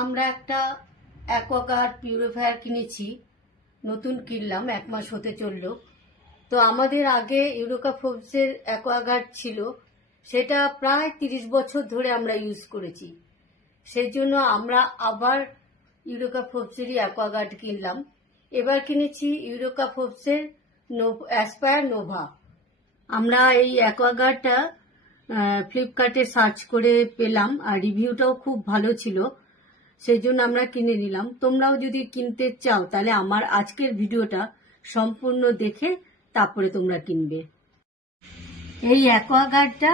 আমরা একটা Aquaguard purifier কিনেছি, নতুন কিনলাম, 1 মাস হতে চললো। তো আমাদের আগে ইউরোকা ফোর্বসের অ্যাকোয়াগার্ড ছিল, সেটা প্রায় 30 বছর ধরে আমরা ইউজ করেছি। সেই জন্য আমরা আবার ইউরোকা ফোর্বসেরই অ্যাকোয়াগার্ড কিনলাম। এবার কিনেছি ইউরোকা ফোর্বসের অ্যাসপায়ার নোভা। আমরা এই অ্যাকোয়াগার্ডটা ফ্লিপকার্টে সার্চ করে পেলাম, আর রিভিউটাও খুব ভালো ছিল, সেই জন্য আমরা কিনে নিলাম। তোমরাও যদি কিনতে চাও তাহলে আমার আজকের ভিডিওটা সম্পূর্ণ দেখে তারপরে তোমরা কিনবে। এই অ্যাকোয়াগার্ডটা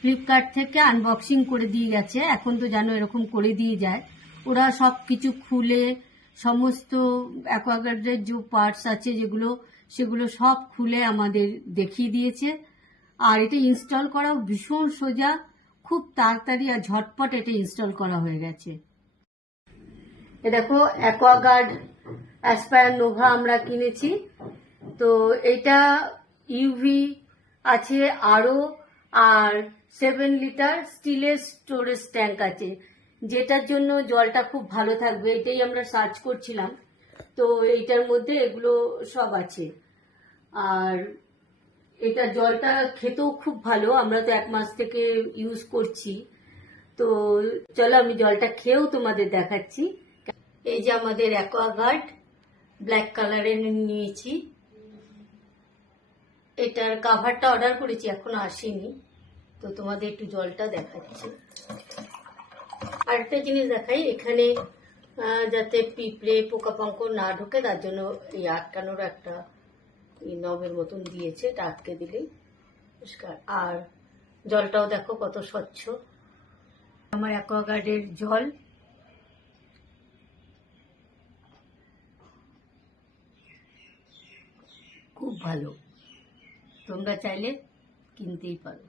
ফ্লিপকার্ট থেকে আনবক্সিং করে দিয়ে গেছে। এখন তো জানো এরকম করে দিয়ে যায়, ওরা সব কিছু খুলে সমস্ত অ্যাকোয়াগার্ডের যে পার্টস আছে সেগুলো সব খুলে আমাদের দেখিয়ে দিয়েছে। আর এটা ইনস্টল করাও ভীষণ সোজা, খুব তাড়াতাড়ি আর ঝটপট এটা ইনস্টল করা হয়ে গেছে। এ দেখো অ্যাকোয়াগার্ড অ্যাসপায়ার নোভা আমরা কিনেছি। তো এটা ইউভি আছে আরও, আর 7 লিটার স্টিলের স্টোরেজ ট্যাঙ্ক আছে, যেটার জন্য জলটা খুব ভালো থাকবে। এটাই আমরা সার্চ করছিলাম, তো এইটার মধ্যে এগুলো সব আছে। আর এটা জলটা খেতেও খুব ভালো, আমরা তো 1 মাস থেকে ইউজ করছি। তো চলো আমি জলটা খেয়েও তোমাদের দেখাচ্ছি। এই যে আমাদের অ্যাকোয়াগার্ড ব্ল্যাক কালারের নিয়েছি, এটার কাভারটা অর্ডার করেছি, এখনো আসেনি। তো তোমাদের একটু জলটা দেখাচ্ছি। আরেকটা জিনিস দেখাই, এখানে যাতে পিঁপড়ে পোকামাকড় না ঢোকে তার জন্য এই আটকানোর একটা নবের মতন দিয়েছে, এটা আটকে দিলেই পরিষ্কার। আর জলটাও দেখো কত স্বচ্ছ। আমার অ্যাকোয়াগার্ডের জল খুব ভালো, তোমরা চাইলে কিনতেই পারো।